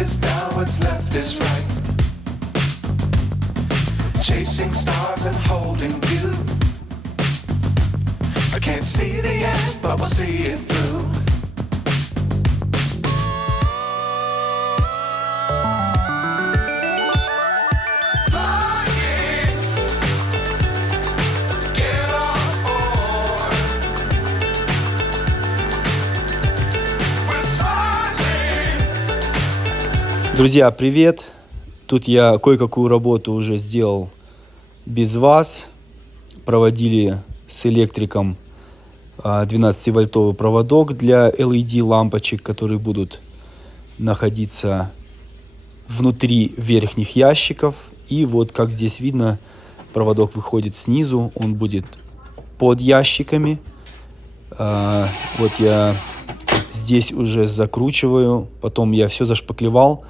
is down, what's left is right. Chasing stars and holding you. I can't see the end, but we'll see it through. Flying, get on board. We're smiling. Друзья, привет! Тут я кое-какую работу уже сделал без вас. Проводили с электриком 12-вольтовый проводок для LED лампочек, которые будут находиться внутри верхних ящиков. И вот, как здесь видно, проводок выходит снизу, он будет под ящиками. Вот я здесь уже закручиваю, потом я все зашпаклевал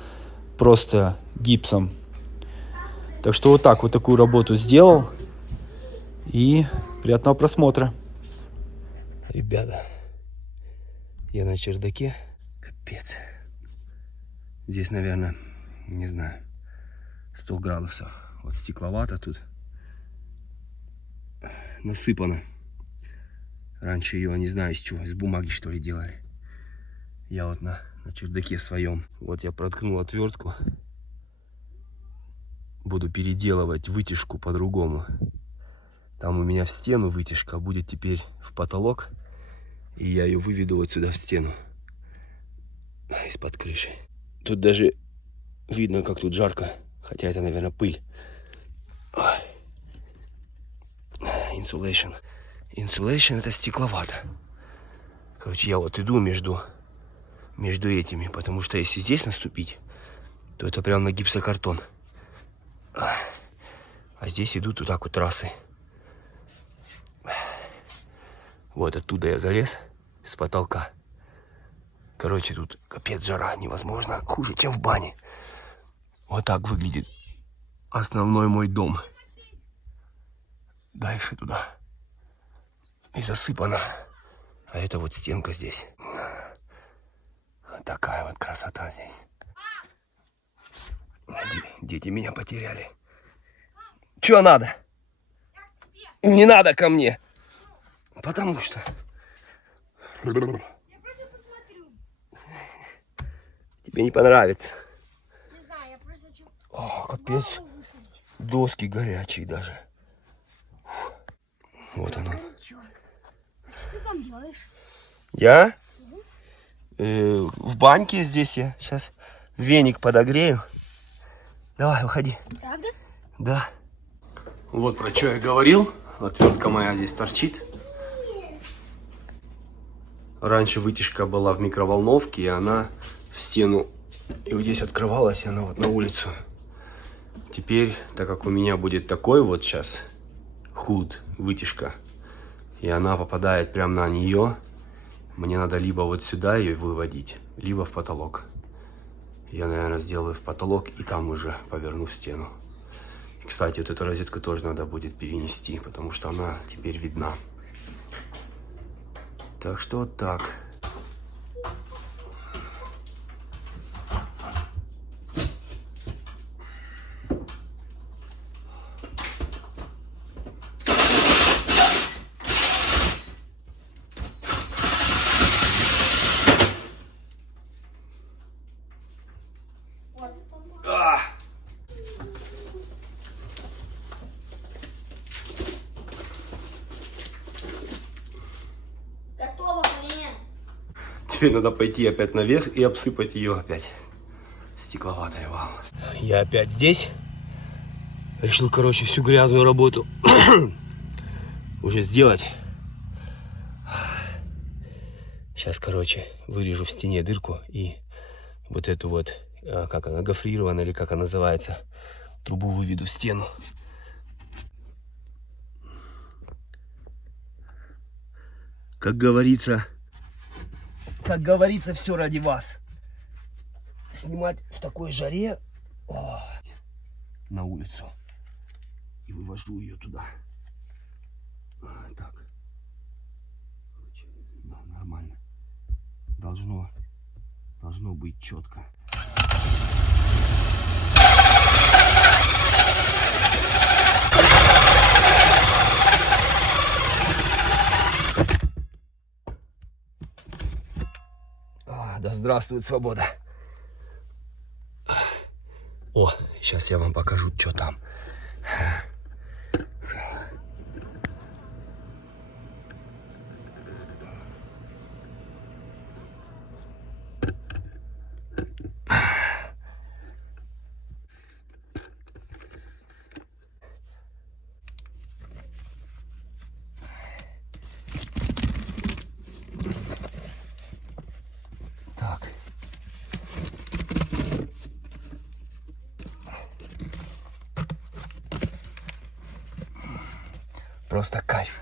просто гипсом. Так что вот так вот такую работу сделал. И приятного просмотра. Ребята, я на чердаке. Капец. Здесь, наверное, не знаю, 100 градусов. Вот стекловато тут. Насыпано. Раньше ее, не знаю, из чего, из бумаги, что ли, делали. Я вот на чердаке своем. Вот я проткнул отвертку. Буду переделывать вытяжку по-другому. Там у меня в стену вытяжка, а будет теперь в потолок. И я ее выведу вот сюда в стену. Из-под крыши. Тут даже видно, как тут жарко. Хотя это, наверное, пыль. Insulation. Insulation это стекловато. Короче, я вот иду между этими. Потому что если здесь наступить, то это прям на гипсокартон. А здесь идут вот так вот трассы. Вот оттуда я залез с потолка. Короче, тут капец жара, невозможно. Хуже, чем в бане. Вот так выглядит основной мой дом. Дальше туда. И засыпано. А это вот стенка здесь. Вот такая вот красота здесь. Дети меня потеряли. Чё надо? Не надо ко мне. Потому что... Я просто посмотрю. Тебе не понравится. Не знаю, я просто хочу... О, капец. голову высадить. Доски горячие даже. Фу. Вот оно. Горячо. А что ты там делаешь? Я? В баньке здесь я. Сейчас веник подогрею. Давай, уходи. Правда? Да. Вот про что я говорил. Отвертка моя здесь торчит. Раньше вытяжка была в микроволновке, и она в стену и вот здесь открывалась, и она вот на улицу. Теперь, так как у меня будет такой вот сейчас худ вытяжка, и она попадает прямо на нее, мне надо либо вот сюда ее выводить, либо в потолок. Я, наверное, сделаю в потолок и там уже поверну в стену. И, кстати, вот эту розетку тоже надо будет перенести, потому что она теперь видна. Так что вот так. Готово, Полина. Теперь надо пойти опять наверх и обсыпать ее опять. Стекловатая вал. Я опять здесь. Решил, короче, всю грязную работу уже сделать. Сейчас, короче, вырежу в стене дырку и вот эту вот, как она, гофрированная или как она называется, трубу выведу в стену. Как говорится, все ради вас. Снимать в такой жаре на улицу. И вывожу ее туда. Так. Да, нормально. Должно быть четко. Да здравствует свобода. О, сейчас я вам покажу, что там. Так. Просто кайф.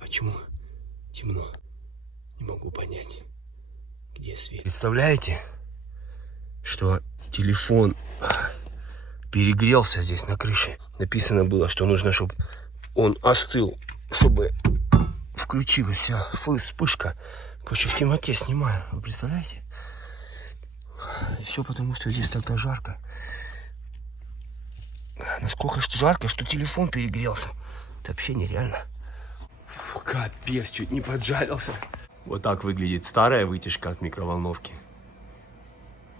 Почему темно? Не могу понять, где свет. Представляете, что телефон перегрелся здесь на крыше. Написано было, что нужно, чтобы он остыл, чтобы включилась вся вспышка. Короче, в темноте снимаю. Вы представляете? И все потому, что здесь тогда жарко. Насколько жарко, что телефон перегрелся. Это вообще нереально. Фу, капец, чуть не поджарился. Вот так выглядит старая вытяжка от микроволновки.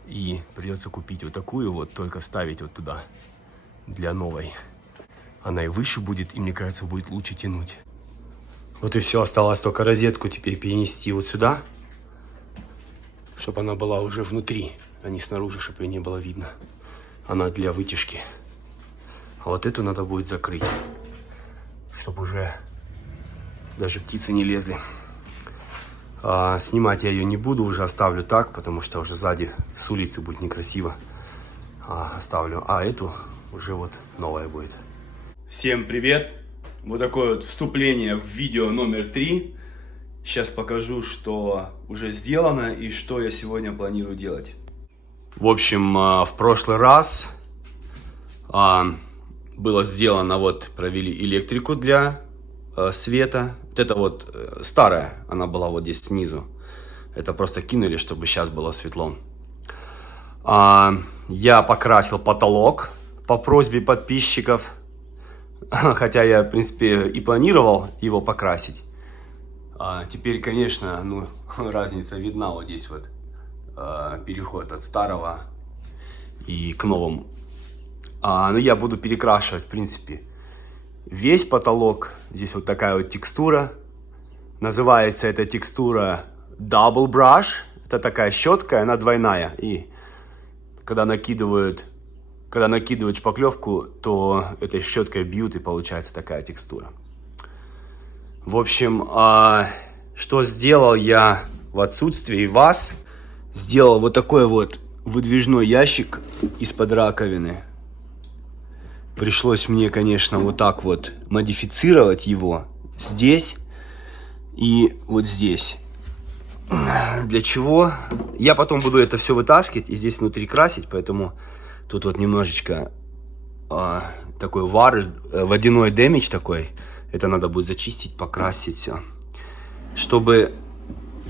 И придется купить вот такую вот, только ставить вот туда, для новой. Она и выше будет, и мне кажется, будет лучше тянуть. Вот и все, осталось только розетку теперь перенести вот сюда, чтобы она была уже внутри, а не снаружи, чтобы ее не было видно. Она для вытяжки. А вот эту надо будет закрыть, чтобы уже даже птицы не лезли. Снимать я ее не буду, уже оставлю так, потому что уже сзади с улицы будет некрасиво. Оставлю, а эту уже вот новая будет. Всем привет! Вот такое вот вступление в видео номер 3. Сейчас покажу, что уже сделано и что я сегодня планирую делать. В общем, в прошлый раз было сделано, вот провели электрику для света. Вот это вот старая, она была вот здесь снизу. Это просто кинули, чтобы сейчас было светло. Я покрасил потолок по просьбе подписчиков. Хотя я, в принципе, и планировал его покрасить. Теперь, конечно, ну, разница видна вот здесь вот. Переход от старого и к новому. Но я буду перекрашивать, в принципе, весь потолок. Здесь вот такая вот текстура. Называется эта текстура Double Brush. Это такая щетка, она двойная. И когда накидывают шпаклевку, то этой щеткой бьют, и получается такая текстура. В общем, что сделал я в отсутствии вас? Сделал вот такой вот выдвижной ящик из-под раковины. Пришлось мне, конечно, вот так вот модифицировать его здесь и вот здесь. Для чего? Я потом буду это все вытаскивать и здесь внутри красить, поэтому тут вот немножечко такой водяной дэмидж такой. Это надо будет зачистить, покрасить все. Чтобы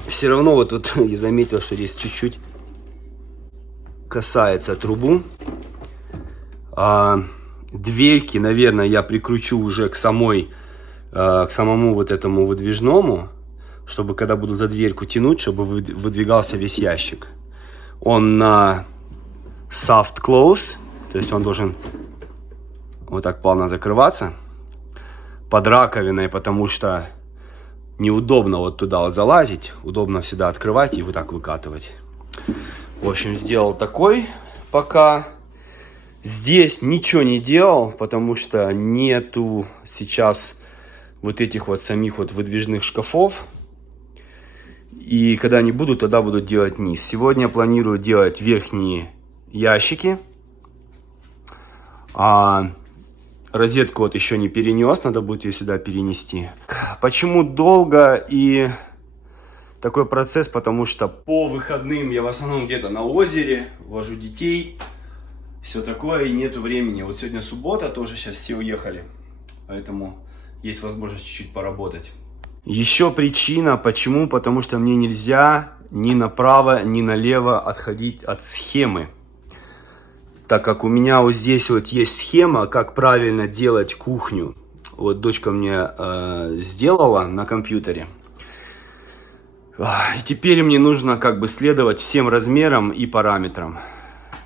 все равно вот тут я заметил, что здесь чуть-чуть касается трубу. Дверьки, наверное, я прикручу уже к самому вот этому выдвижному, чтобы когда буду за дверьку тянуть, чтобы выдвигался весь ящик. Он на soft close, то есть он должен вот так плавно закрываться под раковиной, потому что неудобно вот туда вот залазить, удобно всегда открывать и вот так выкатывать. В общем, сделал такой пока. Здесь ничего не делал, потому что нету сейчас вот этих вот самих вот выдвижных шкафов. И когда они будут, тогда буду делать низ. Сегодня планирую делать верхние ящики. Розетку вот еще не перенес, надо будет ее сюда перенести. Почему долго и такой процесс? Потому что по выходным я в основном где-то на озере, вожу детей, все такое, и нету времени. Вот сегодня суббота, тоже сейчас все уехали, поэтому есть возможность чуть-чуть поработать. Еще причина, почему? Потому что мне нельзя ни направо, ни налево отходить от схемы. Так как у меня вот здесь вот есть схема, как правильно делать кухню. Вот дочка мне сделала на компьютере. И теперь мне нужно как бы следовать всем размерам и параметрам.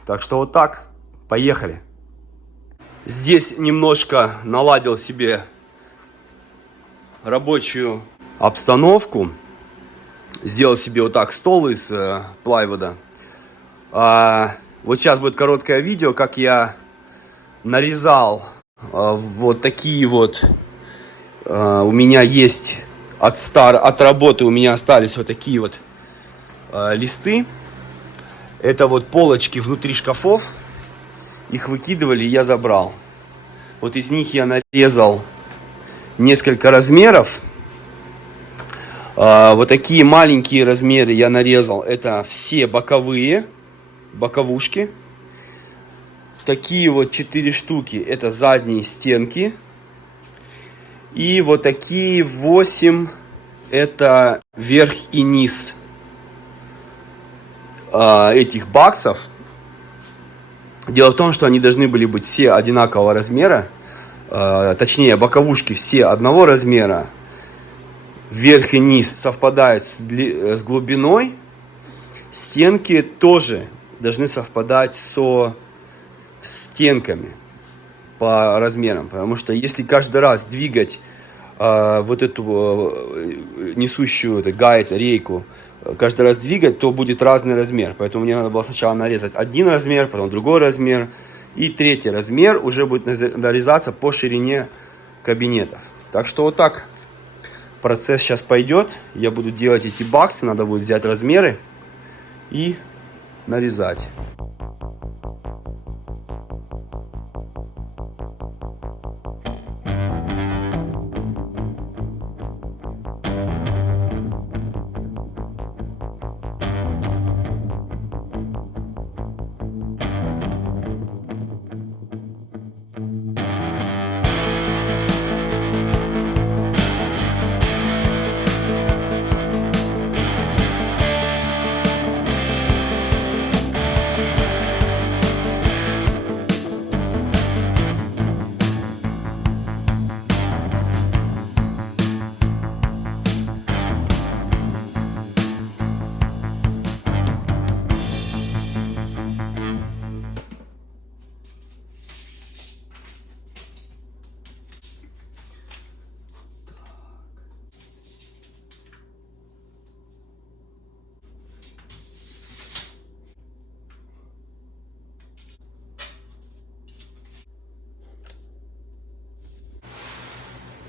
Так что вот так, поехали. Здесь немножко наладил себе рабочую обстановку. Сделал себе вот так стол из плайвуда. Вот сейчас будет короткое видео, как я нарезал вот такие вот. У меня есть от работы у меня остались вот такие вот листы. Это вот полочки внутри шкафов. Их выкидывали, я забрал. Вот из них я нарезал несколько размеров. Вот такие маленькие размеры я нарезал. Это все боковушки. Такие вот 4 штуки. Это задние стенки. И вот такие 8. Это верх и низ этих баксов. Дело в том, что они должны были быть все одинакового размера. Точнее, боковушки все одного размера. Верх и низ совпадают с глубиной. Стенки тоже должны совпадать со стенками по размерам. Потому что если каждый раз двигать вот эту несущую гайд, рейку, каждый раз двигать, то будет разный размер. Поэтому мне надо было сначала нарезать один размер, потом другой размер. И третий размер уже будет нарезаться по ширине кабинетов. Так что вот так процесс сейчас пойдет. Я буду делать эти баксы. Надо будет взять размеры и нарезать.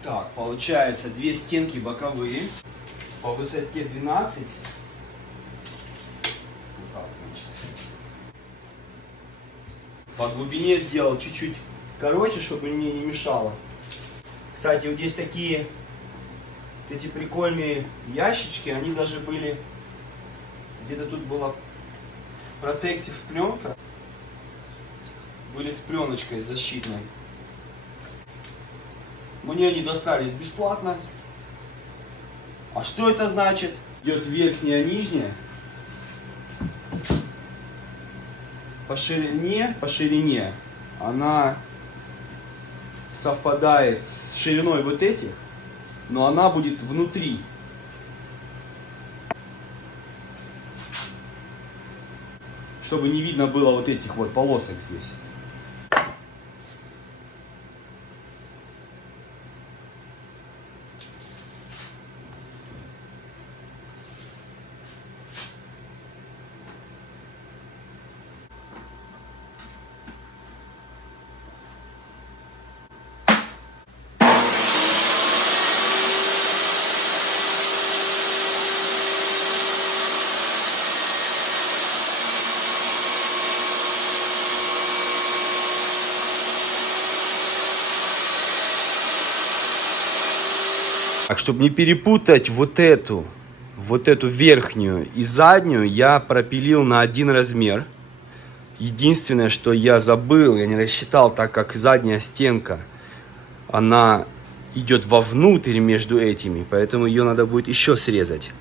Так, получается 2 стенки боковые по высоте 12. Вот так, значит. По глубине сделал чуть-чуть короче, чтобы мне не мешало. Кстати, вот здесь такие вот эти прикольные ящички, они даже были, где-то тут была протектив пленка, были с пленочкой защитной. Мне они достались бесплатно. А что это значит? Идет верхняя, нижняя. По ширине она совпадает с шириной вот этих, но она будет внутри. Чтобы не видно было вот этих вот полосок здесь. Так, чтобы не перепутать вот эту верхнюю и заднюю, я пропилил на один размер. Единственное, что я забыл, я не рассчитал, так как задняя стенка, она идет вовнутрь между этими, поэтому ее надо будет еще срезать.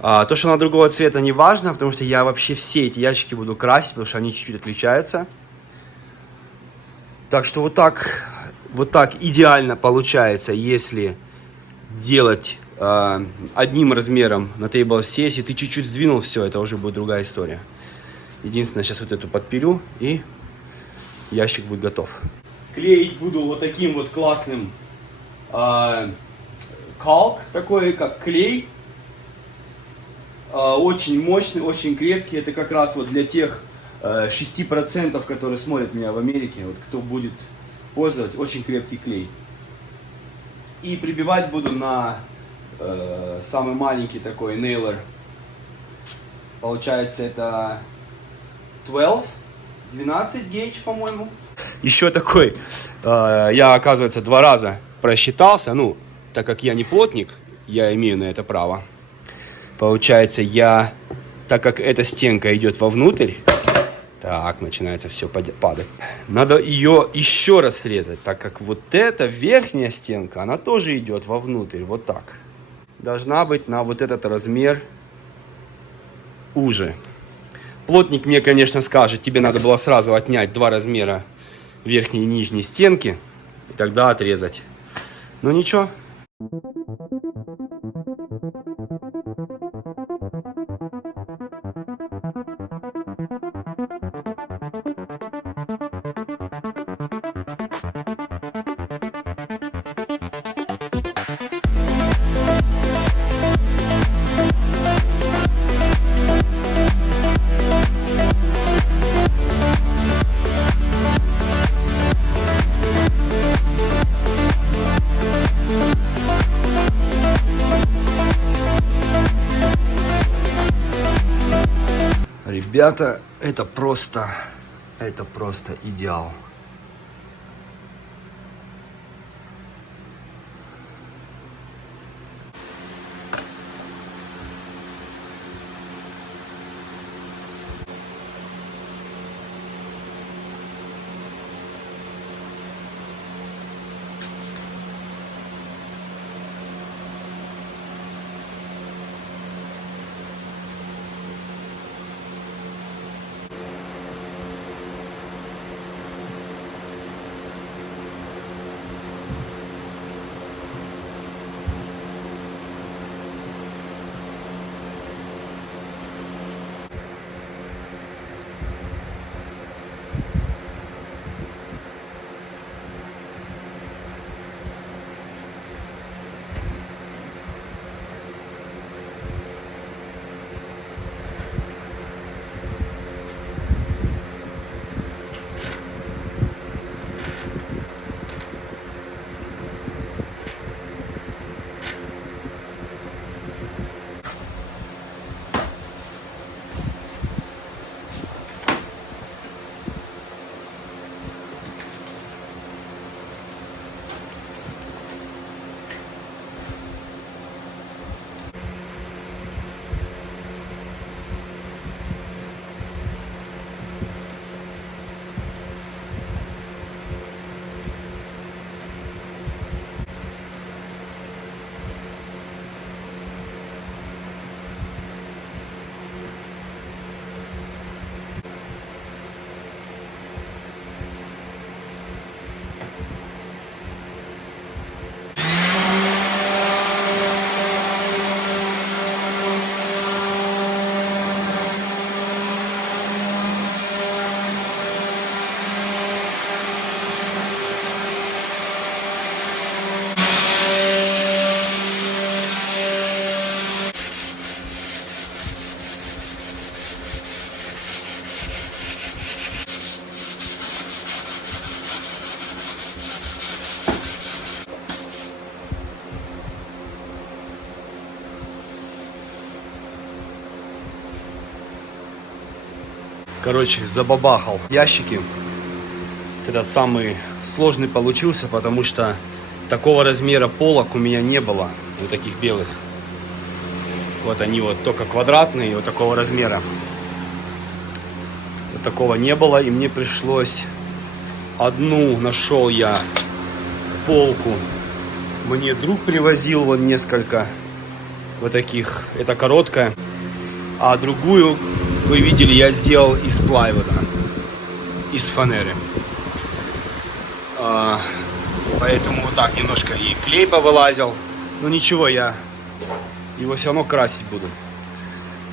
То, что она другого цвета, не важно, потому что я вообще все эти ящики буду красить, потому что они чуть-чуть отличаются. Так что вот так идеально получается, если делать одним размером на тейбл-C. Если ты чуть-чуть сдвинул, все, это уже будет другая история. Единственное, сейчас вот эту подпилю, и ящик будет готов. Клеить буду вот таким вот классным калк, такой как клей. Очень мощный, очень крепкий. Это как раз вот для тех 6%, которые смотрят меня в Америке. Вот кто будет пользовать, очень крепкий клей. И прибивать буду на самый маленький такой нейлер. Получается это 12 гейдж, по-моему. Еще такой, я, оказывается, 2 раза просчитался. Ну, так как я не плотник, я имею на это право. Получается, так как эта стенка идет вовнутрь, так, начинается все падать. Надо ее еще раз срезать, так как вот эта верхняя стенка, она тоже идет вовнутрь, вот так. Должна быть на вот этот размер уже. Плотник мне, конечно, скажет, тебе надо было сразу отнять 2 размера верхней и нижней стенки, и тогда отрезать. Но ничего. Ребята, это просто идеал. Короче, забабахал ящики. Этот самый сложный получился, потому что такого размера полок у меня не было. Вот таких белых. Вот они вот только квадратные, вот такого размера. Вот такого не было, и мне пришлось одну, нашел я полку мне друг привозил вон несколько вот таких. Это короткая. А другую, вы видели, я сделал из плайвуда, из фанеры. Поэтому вот так немножко и клей повылазил. Но ничего, я его все равно красить буду.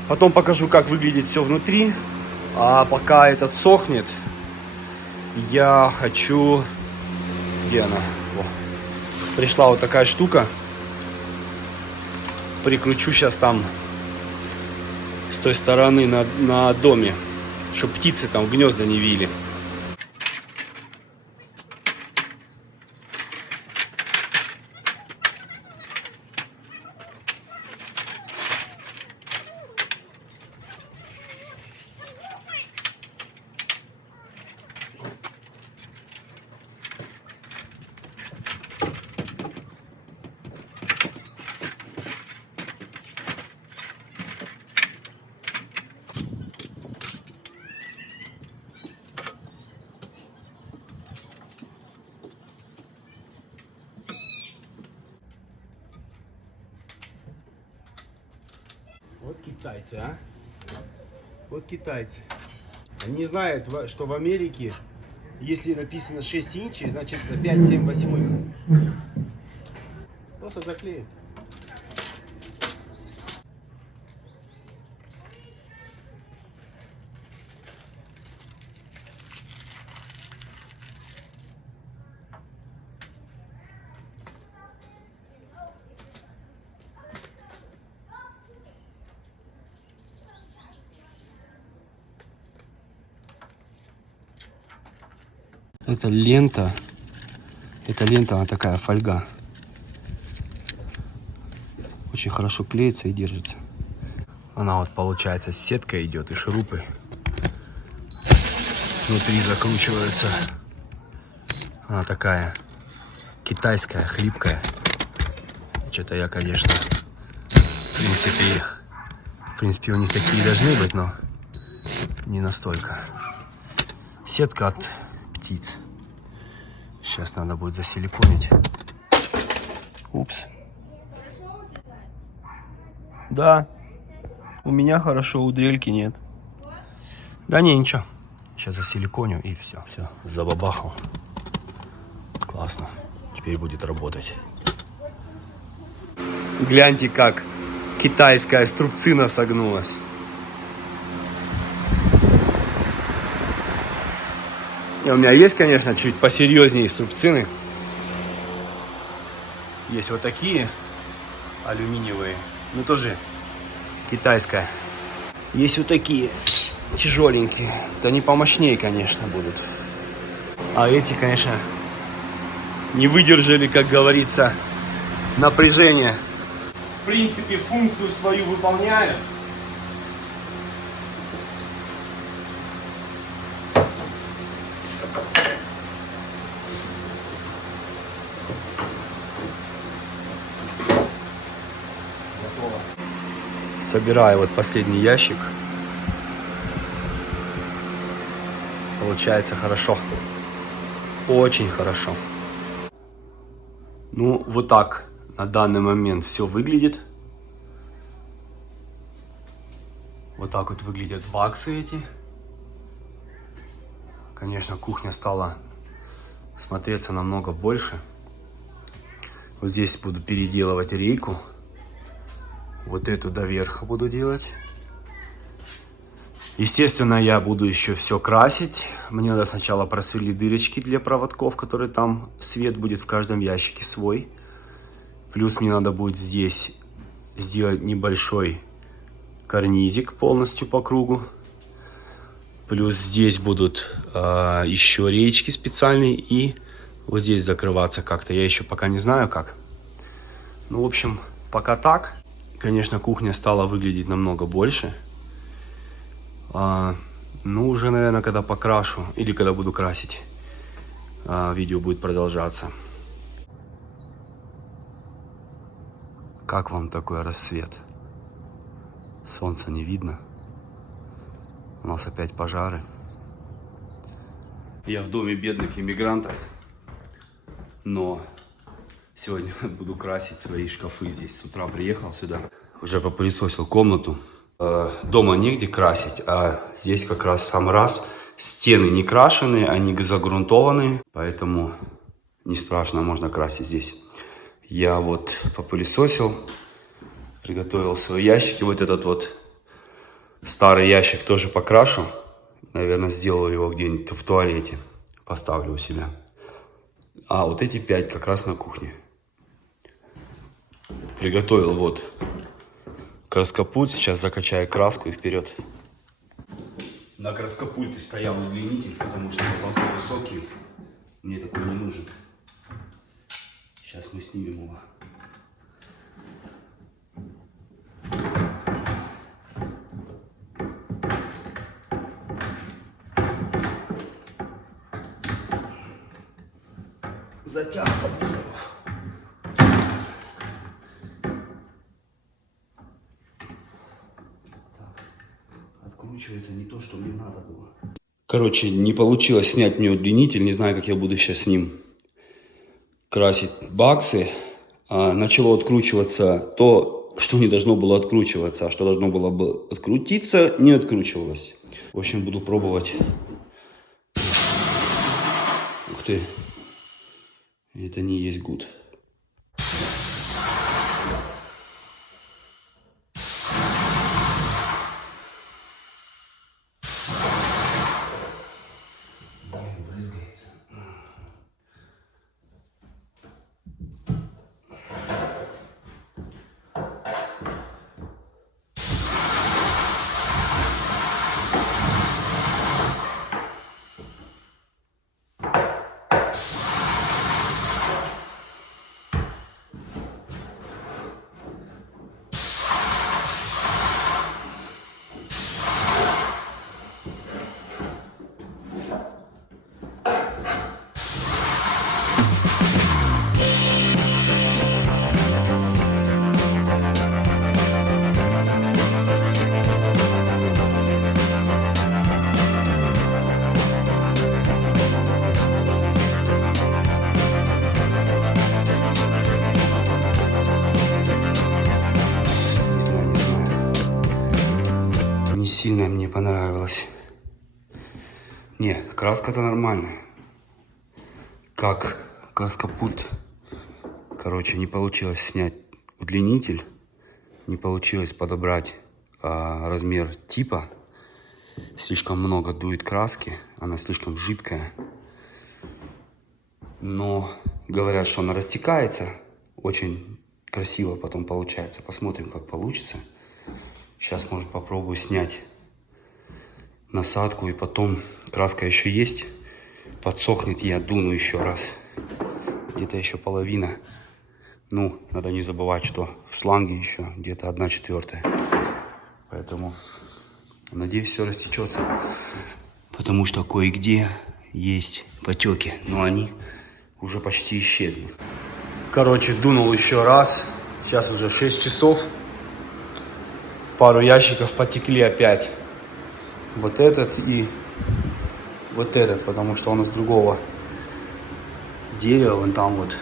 Потом покажу, как выглядит все внутри. А пока этот сохнет, я хочу... Где она? О. Пришла вот такая штука. Прикручу сейчас там с той стороны на доме, чтобы птицы там гнезда не вили. Вот китайцы, а? Вот китайцы. Они не знают, что в Америке, если написано 6 инчей, значит 5-7 восьмых. Просто заклеим. Это лента, она такая фольга. Очень хорошо клеится и держится. Она вот получается с сеткой идет и шурупы внутри закручиваются. Она такая китайская, хлипкая. Что-то я, конечно, в принципе у них такие должны быть, но не настолько. Сетка от птиц. Сейчас надо будет засиликонить. Упс. Да. У меня хорошо, у дрельки нет. Да не, ничего. Сейчас засиликоню и все, забабахал. Классно. Теперь будет работать. Гляньте, как китайская струбцина согнулась. И у меня есть, конечно, чуть посерьезнее струбцины. Есть вот такие алюминиевые, но тоже китайская. Есть вот такие тяжеленькие. Да они помощнее, конечно, будут. А эти, конечно, не выдержали, как говорится, напряжение. В принципе, функцию свою выполняют. Готово. Собираю вот последний ящик. Получается хорошо. Очень хорошо. Ну, вот так на данный момент все выглядит. Вот так вот выглядят баксы эти. Конечно, кухня стала смотреться намного больше. Вот здесь буду переделывать рейку. Вот эту до верха буду делать. Естественно, я буду еще все красить. Мне надо сначала просверлить дырочки для проводков, которые там, свет будет в каждом ящике свой. Плюс мне надо будет здесь сделать небольшой карнизик полностью по кругу. Плюс здесь будут еще реечки специальные. И вот здесь закрываться как-то. Я еще пока не знаю как. Ну, в общем, пока так. Конечно, кухня стала выглядеть намного больше. Ну, уже, наверное, когда покрашу или когда буду красить, видео будет продолжаться. Как вам такой рассвет? Солнца не видно. У нас опять пожары. Я в доме бедных иммигрантов, но Сегодня буду красить свои шкафы здесь. С утра приехал сюда. Уже попылесосил комнату. Дома негде красить, а здесь как раз сам раз. Стены не крашеные, они загрунтованные, поэтому не страшно, можно красить здесь. Я вот попылесосил, приготовил свои ящики. Вот этот вот старый ящик тоже покрашу. Наверное, сделаю его где-нибудь в туалете. Поставлю у себя. А вот эти 5 как раз на кухне. Приготовил вот краскопульт. Сейчас закачаю краску и вперед. На краскопульте стоял удлинитель, потому что он высокий. Мне такой не нужен. Сейчас мы снимем его. Затяжка бустеров. Откручивается не то, что мне надо было. Короче, не получилось снять мне удлинитель. Не знаю, как я буду сейчас с ним красить баксы. Начало откручиваться то, что не должно было откручиваться, а что должно было бы открутиться, не откручивалось. В общем, буду пробовать. Ух ты. Это не есть гуд. Брызгается. Не сильно мне понравилось. Не, краска-то нормальная. Как краскопульт. Короче, не получилось снять удлинитель. Не получилось подобрать размер типа. Слишком много дует краски. Она слишком жидкая. Но говорят, что она растекается. Очень красиво потом получается. Посмотрим, как получится. Сейчас, может, попробую снять насадку. И потом краска еще есть. Подсохнет, я дуну еще раз. Где-то еще половина. Ну, надо не забывать, что в шланге еще где-то 1/4. Поэтому, надеюсь, все растечется. Потому что кое-где есть потеки. Но они уже почти исчезли. Короче, дунул еще раз. Сейчас уже 6 часов. Пару ящиков потекли опять. Вот этот и вот этот, потому что он из другого дерева, вон там вот.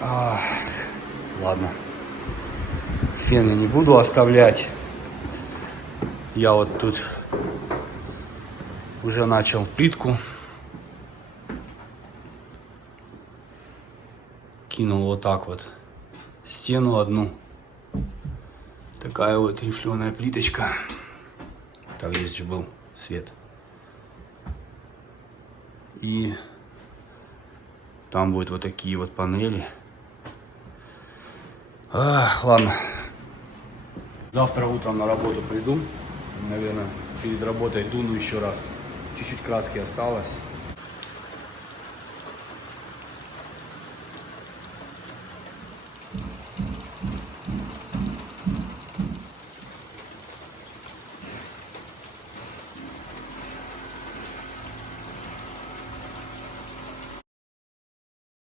Ладно. Фен я не буду оставлять. Я вот тут уже начал плитку. Кинул вот так вот стену одну. Такая вот рифленая плиточка. Так, здесь же был свет. И там будут вот такие вот панели. Ладно. Завтра утром на работу приду. Наверное, перед работой дуну еще раз. Чуть-чуть краски осталось.